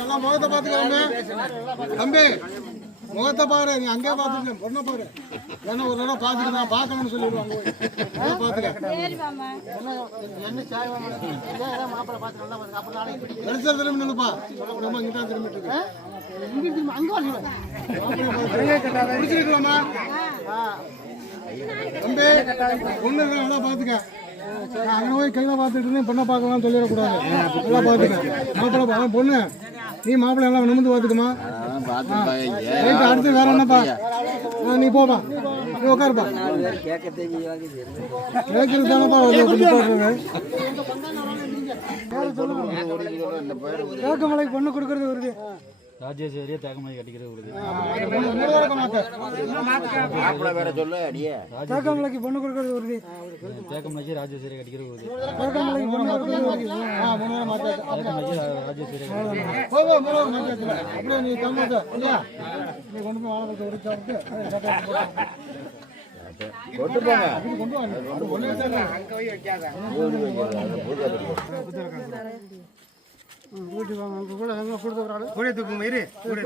நல்லா முகத்தை பார்த்துக்கோங்க தம்பி. முகத்தை பாரு, நீ அங்கே பார்த்துக்க, பொண்ணை பாரு. ஏன்னா ஒரு இடம் பார்த்துட்டு நான் பார்க்கணும்னு சொல்லிடுவாங்க. பார்த்துக்க பெருசாக திரும்பி நின்றுப்பா. ரொம்ப இங்கிட்ட திரும்பிட்டு இருக்கு. பிடிச்சிருக்கலாமா தம்பி? பொண்ணு நல்லா பார்த்துக்க. அங்கே போய் கையில் பார்த்துட்டு இருந்தேன், பொண்ணை பார்க்கலாம் சொல்லிடக்கூடாது. நல்லா பார்த்துக்க. மாப்பிள்ளை பொண்ணு, நீ மாப்பிள்ளை எல்லாம் நிமிந்து பார்த்துக்குமா. அடுத்து வேற என்னப்பா, நீ போப்பா, நீ உட்காருப்பா. கேட்கறது தானப்பா தேக்கமலைக்கு பொண்ணு கொடுக்கறது வருது. ராஜேஸ்வரியா தேக்கமலை கட்டிக்கிறது வருது. தேக்கமலைக்கு பொண்ணு கொடுக்கறது வருது. தேக்கமலைக்கு ராஜேஸ்வரியா கட்டிக்கிறது வருது. தேக்கமலைக்கு பொண்ணு கொடுக்கறது வருது. ராஜேஸ்வரி அப்படியே நீ கம்மிட்ட இல்லையா? நீ கொண்டு போய் வாழை ஒரு சாப்பிட்டு கொண்டு வீட்டுக்கு வாங்க. அங்கே கூட அங்கே கொடுத்த ஒரு ஆள் கூட தூக்கும் மயிறு கூட